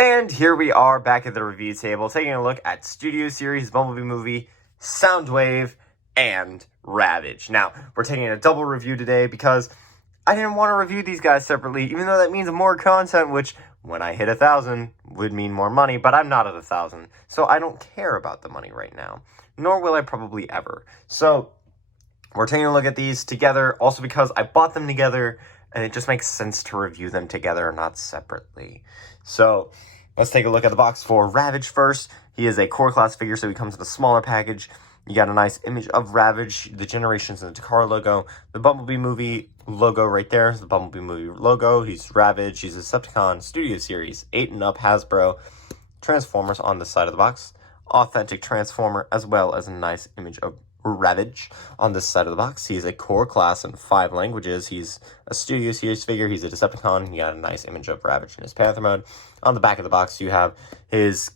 And here we are back at the review table, taking a look at Studio Series Bumblebee movie, Soundwave, and Ravage. Now, we're taking a double review today because I didn't want to review these guys separately, even though that means more content, which, when I hit 1,000, would mean more money, but I'm not at 1,000, so I don't care about the money right now, nor will I probably ever. So, we're taking a look at these together, also because I bought them together, and it just makes sense to review them together, not separately. So, let's take a look at the box for Ravage first. He is a core class figure, so he comes in a smaller package. You got a nice image of Ravage, the Generations and the Takara logo, the Bumblebee movie logo right there, the Bumblebee movie logo. He's Ravage, he's a Decepticon Studio Series, 8 and up Hasbro, Transformers on the side of the box, authentic Transformer, as well as a nice image of Ravage on this side of the box. He's a core class in 5 languages. He's a Studio Series figure. He's a Decepticon. You got a nice image of Ravage in his Panther mode. On the back of the box, you have his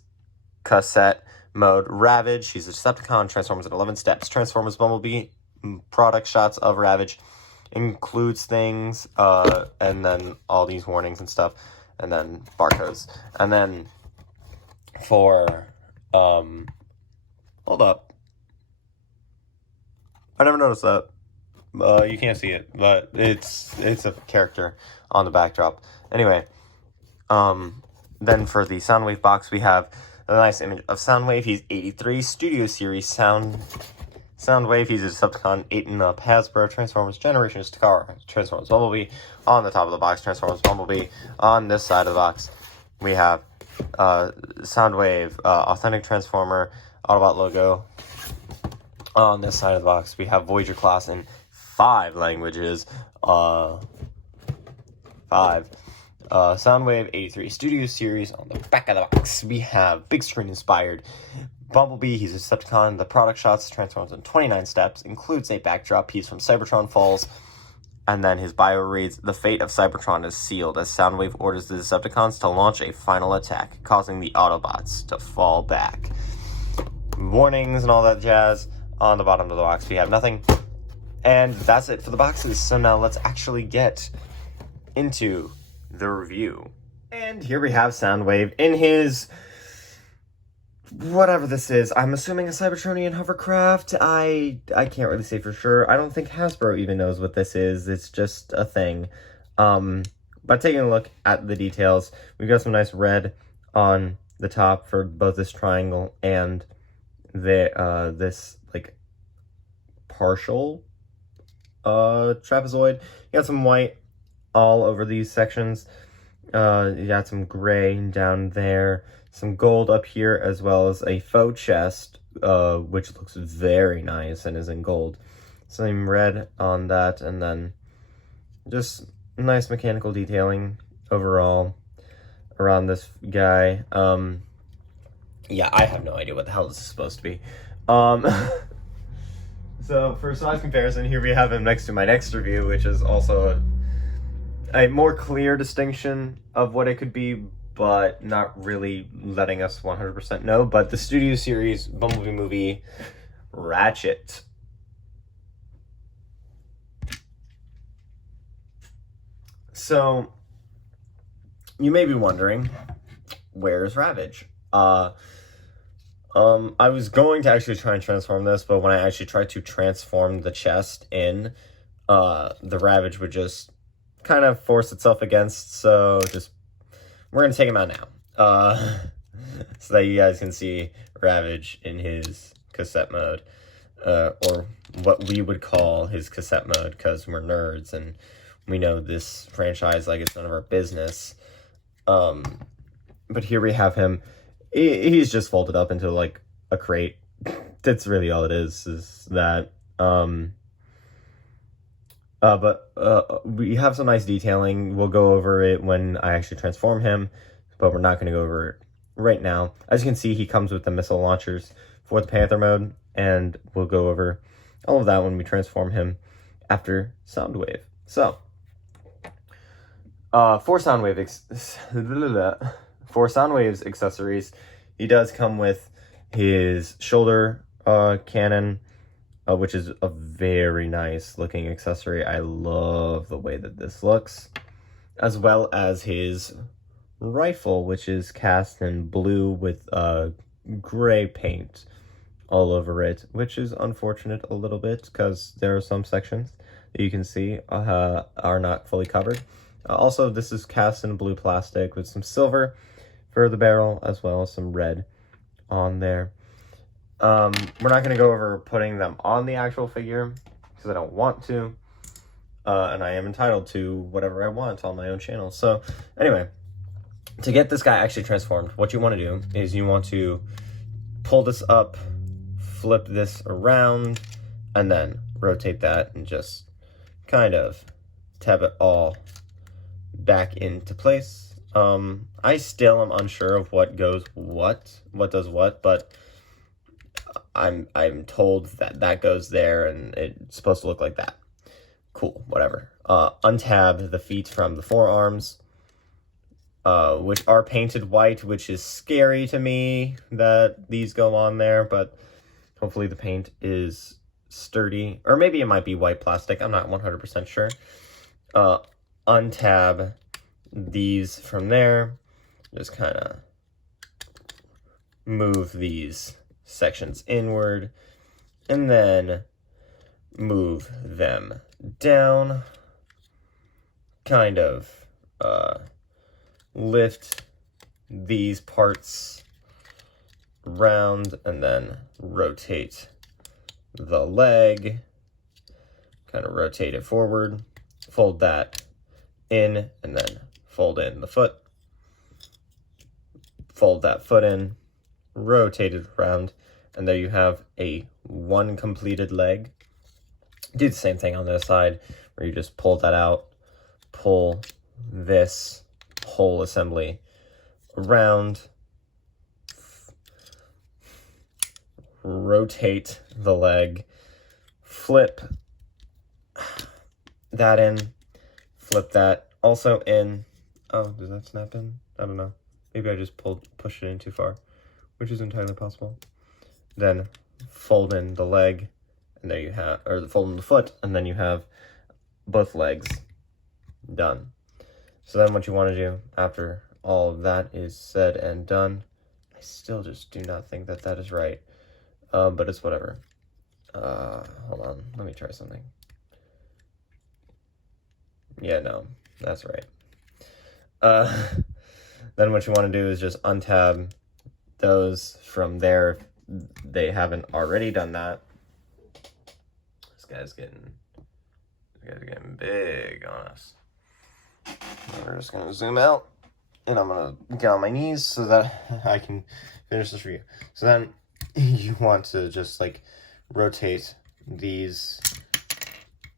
cassette mode Ravage. He's a Decepticon. Transformers in 11 steps. Transformers Bumblebee. Product shots of Ravage. Includes things, and then all these warnings and stuff. And then barcodes. And then for, hold up. I never noticed that. You can't see it, but it's a character on the backdrop. Anyway, then for the Soundwave box, we have a nice image of Soundwave. He's 83, Studio Series Soundwave. He's a Decepticon, 8 and up Hasbro, Transformers Generations, Takara, Transformers Bumblebee. On the top of the box, Transformers Bumblebee. On this side of the box, we have Soundwave, authentic Transformer, Autobot logo. On this side of the box, we have Voyager class in 5 languages. 5. Soundwave 83 Studio Series. On the back of the box, we have big screen inspired Bumblebee. He's a Decepticon. The product shots transforms in 29 steps. Includes a backdrop piece from Cybertron Falls. And then his bio reads, "The fate of Cybertron is sealed as Soundwave orders the Decepticons to launch a final attack, causing the Autobots to fall back." Warnings and all that jazz. On the bottom of the box, we have nothing. And that's it for the boxes. So now let's actually get into the review. And here we have Soundwave in his, whatever this is. I'm assuming a Cybertronian hovercraft. I can't really say for sure. I don't think Hasbro even knows what this is. It's just a thing. But taking a look at the details, we've got some nice red on the top for both this triangle and this like partial trapezoid. You got some white all over these sections. You got some gray down there, some gold up here, as well as a faux chest, which looks very nice and is in gold. Some red on that, and then just nice mechanical detailing overall around this guy. Yeah, I have no idea what the hell this is supposed to be. So for size comparison, here we have him next to my next review, which is also a more clear distinction of what it could be, but not really letting us 100% know. But the Studio Series Bumblebee movie, Ratchet. So, you may be wondering, where's Ravage? I was going to actually try and transform this, but when I actually tried to transform the chest in, the Ravage would just kind of force itself against, so we're going to take him out now, so that you guys can see Ravage in his cassette mode, or what we would call his cassette mode, because we're nerds, and we know this franchise like it's none of our business. But here we have him. He's just folded up into like a crate. That's really all it is that. But we have some nice detailing. We'll go over it when I actually transform him, but we're not going to go over it right now. As you can see, he comes with the missile launchers for the Panther mode, and we'll go over all of that when we transform him after Soundwave. So, for Soundwave's accessories, he does come with his shoulder cannon, which is a very nice looking accessory. I love the way that this looks, as well as his rifle, which is cast in blue with gray paint all over it, which is unfortunate a little bit because there are some sections that you can see are not fully covered. Also, this is cast in blue plastic with some silver for the barrel as well as some red on there. We're not going to go over putting them on the actual figure because I don't want to, and I am entitled to whatever I want on my own channel. So anyway, to get this guy actually transformed, what you want to do is you want to pull this up, flip this around, and then rotate that and just kind of tab it all back into place. I still am unsure of what goes what does what, but I'm told that goes there and it's supposed to look like that. Cool, whatever. Untab the feet from the forearms, which are painted white, which is scary to me that these go on there, but hopefully the paint is sturdy, or maybe it might be white plastic. I'm not 100% sure. Untab these from there. Just kind of move these sections inward, and then move them down. Kind of lift these parts round and then rotate the leg, kind of rotate it forward, fold that in, and then fold in the foot, fold that foot in, rotate it around, and there you have a one completed leg. Do the same thing on this side where you just pull that out, pull this whole assembly around, rotate the leg, flip that in, flip that also in. Oh, does that snap in? I don't know. Maybe I just pushed it in too far, which is entirely possible. Then fold in the leg, and there you have, or fold in the foot, and then you have both legs done. So then what you want to do after all of that is said and done, I still just do not think that that is right. But it's whatever. Hold on, let me try something. Yeah, no, that's right. Then what you want to do is just untab those from there if they haven't already done that. This guy's getting big on us. We're just gonna zoom out, and I'm gonna get on my knees so that I can finish this review. So then you want to just like rotate these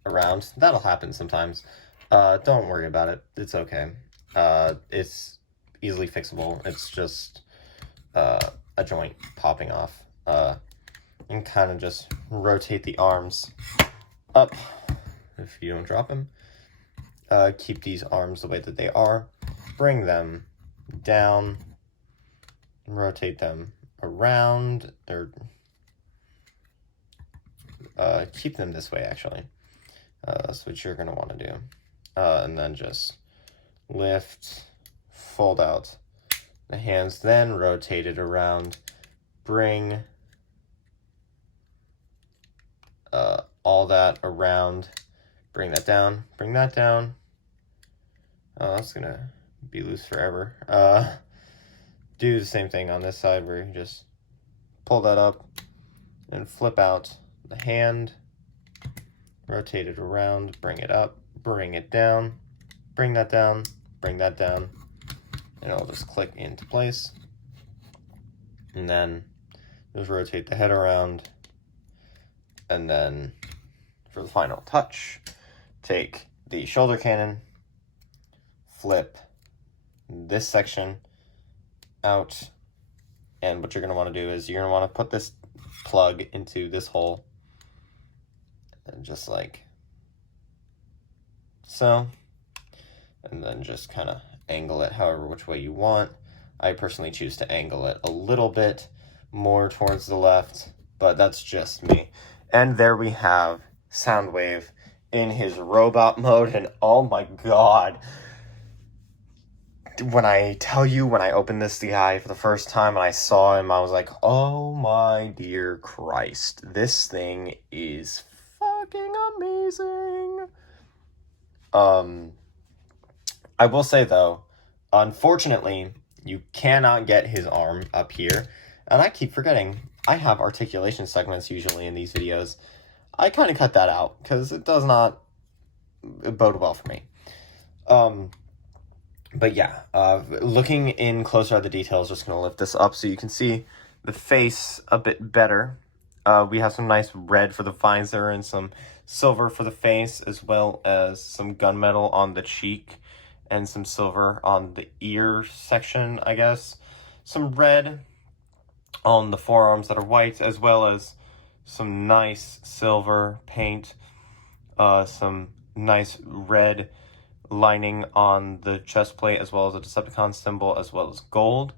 around. That'll happen sometimes. Don't worry about it. It's okay. It's easily fixable. It's just a joint popping off. And kind of just rotate the arms up if you don't drop them. Keep these arms the way that they are. Bring them down. Rotate them around, or keep them this way actually. That's what you're going to want to do. And then just lift, fold out the hands, then rotate it around, bring all that around, bring that down, bring that down. Oh, that's going to be loose forever. Do the same thing on this side where you just pull that up and flip out the hand, rotate it around, bring it up, bring it down, bring that down, bring that down, and it'll just click into place. And then just rotate the head around, and then for the final touch, take the shoulder cannon, flip this section out, and what you're going to want to do is you're going to want to put this plug into this hole, and just like so, and then just kind of angle it however which way you want. I personally choose to angle it a little bit more towards the left, but that's just me. And there we have Soundwave in his robot mode, and oh my god, when I tell you, when I opened this guy for the first time and I saw him, I was like, oh my dear Christ, this thing is fucking amazing. I will say though, unfortunately, you cannot get his arm up here, and I keep forgetting, I have articulation segments usually in these videos. I kind of cut that out, because it does not bode well for me. But yeah, looking in closer at the details, just going to lift this up so you can see the face a bit better. We have some nice red for the visor and some silver for the face, as well as some gunmetal on the cheek and some silver on the ear section, I guess. Some red on the forearms that are white, as well as some nice silver paint, some nice red lining on the chest plate, as well as a Decepticon symbol, as well as gold.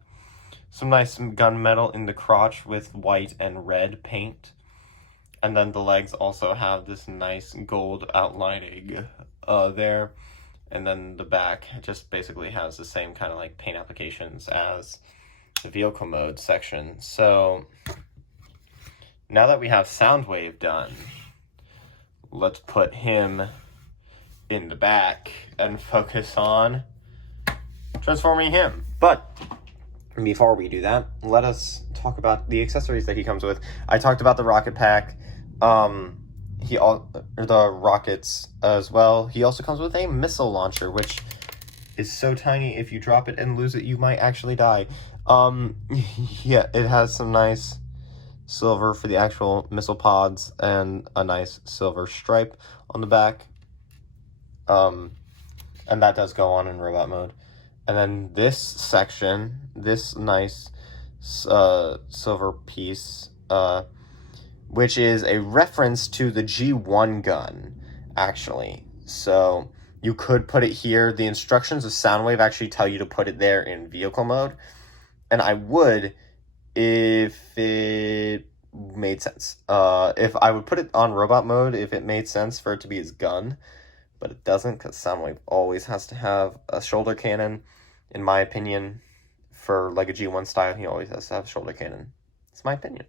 Some nice gunmetal in the crotch with white and red paint. And then the legs also have this nice gold outlining there. And then the back just basically has the same kind of like paint applications as the vehicle mode section. So now that we have Soundwave done, let's put him in the back and focus on transforming him. But before we do that, let us talk about the accessories that he comes with. I talked about the rocket pack, the rockets as well. He also comes with a missile launcher, which is so tiny, if you drop it and lose it, you might actually die. Yeah, it has some nice silver for the actual missile pods and a nice silver stripe on the back. And that does go on in robot mode. And then this section, this nice silver piece, which is a reference to the G1 gun, actually. So you could put it here. The instructions of Soundwave actually tell you to put it there in vehicle mode. And I would, if it made sense. If I would put it on robot mode, if it made sense for it to be his gun. But it doesn't, because Soundwave always has to have a shoulder cannon. In my opinion, for like a G1 style, he always has to have a shoulder cannon. It's my opinion.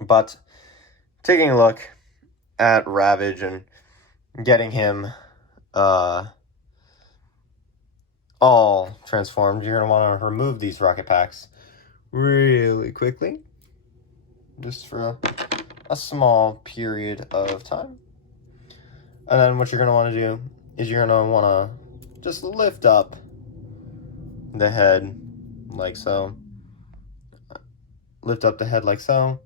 But taking a look at Ravage and getting him all transformed, you're going to want to remove these rocket packs really quickly. Just for a small period of time. And then what you're going to want to do is you're going to want to just lift up the head like so. Lift up the head like so.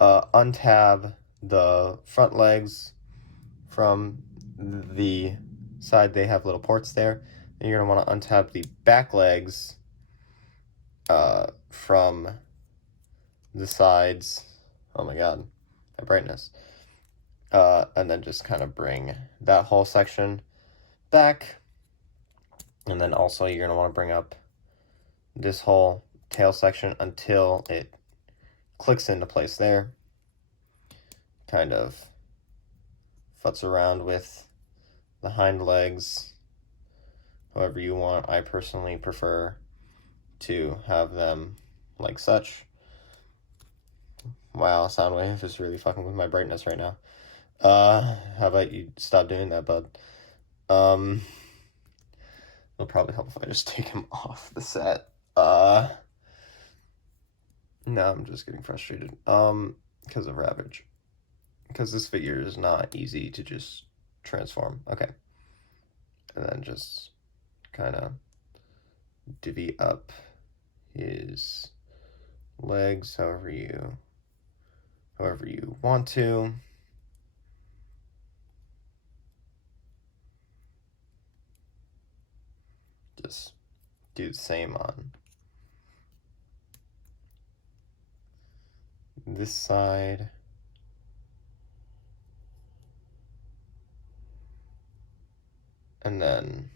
Untab the front legs from the side. They have little ports there. And you're going to want to untap the back legs from the sides. Oh my god, my brightness. And then just kind of bring that whole section back. And then also you're going to want to bring up this whole tail section until it clicks into place there. Kind of futz around with the hind legs however you want. I personally prefer to have them like such. Wow, Soundwave is really fucking with my brightness right now. How about you stop doing that, bud? It'll probably help if I just take him off the set. No, I'm just getting frustrated. Because of Ravage. Because this figure is not easy to just transform. Okay. And then just kind of divvy up his legs however you want to. Just do the same on this side. And then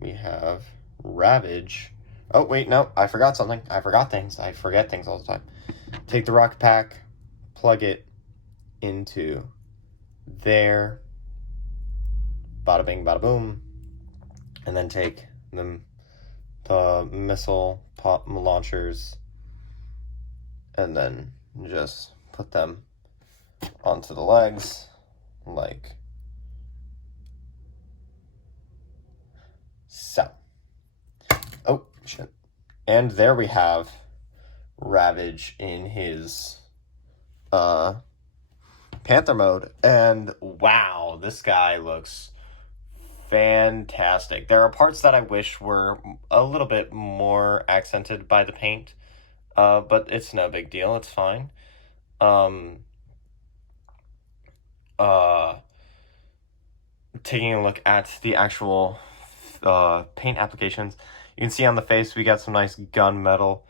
we have Ravage. Oh, wait, no, I forgot something. I forgot things. I forget things all the time. Take the rocket pack, plug it into there. bada bing, bada boom. And then take the missile launchers and then just put them onto the legs like so. Oh, shit. And there we have Ravage in his Panther mode. And wow, this guy looks fantastic. There are parts that I wish were a little bit more accented by the paint, but it's no big deal. It's fine. Taking a look at the actual paint applications, you can see on the face we got some nice gunmetal,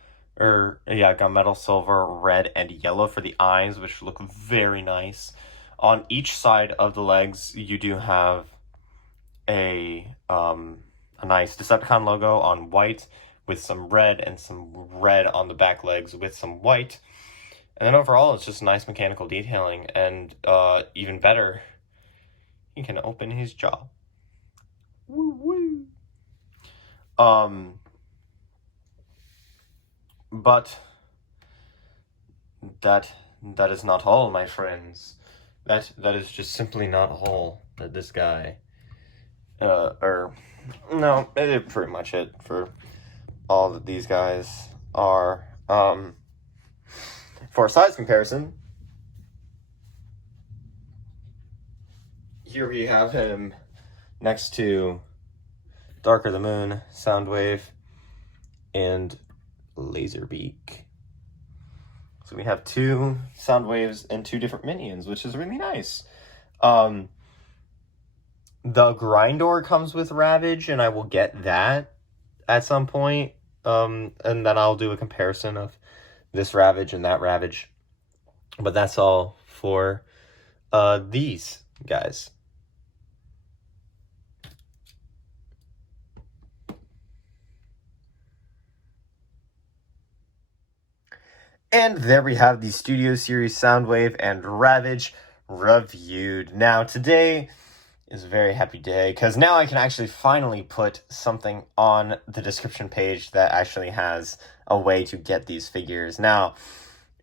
silver, red, and yellow for the eyes, which look very nice. On each side of the legs, you do have a nice Decepticon logo on white with some red, and some red on the back legs with some white. And then overall, it's just nice mechanical detailing, and even better, he can open his jaw. Woo woo. But that is not all, my friends. That is just simply not all that this guy. No, it is pretty much it for all that these guys are. For a size comparison, here we have him next to Darker the Moon, Soundwave, and Laserbeak. So we have two Soundwaves and two different minions, which is really nice. The Grindor comes with Ravage, and I will get that at some point. And then I'll do a comparison of this Ravage and that Ravage. But that's all for these guys. And there we have the Studio Series Soundwave and Ravage reviewed. Now, today is a very happy day, because now I can actually finally put something on the description page that actually has a way to get these figures. Now,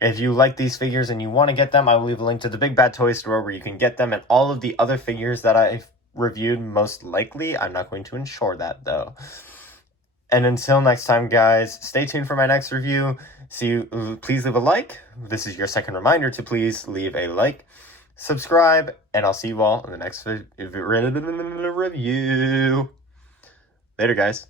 if you like these figures and you want to get them, I will leave a link to the Big Bad Toy Store where you can get them, and all of the other figures that I've reviewed, most likely. I'm not going to ensure that, though. And until next time, guys, stay tuned for my next review. Please leave a like. This is your second reminder to please leave a like, subscribe, and I'll see you all in the next review. Later, guys.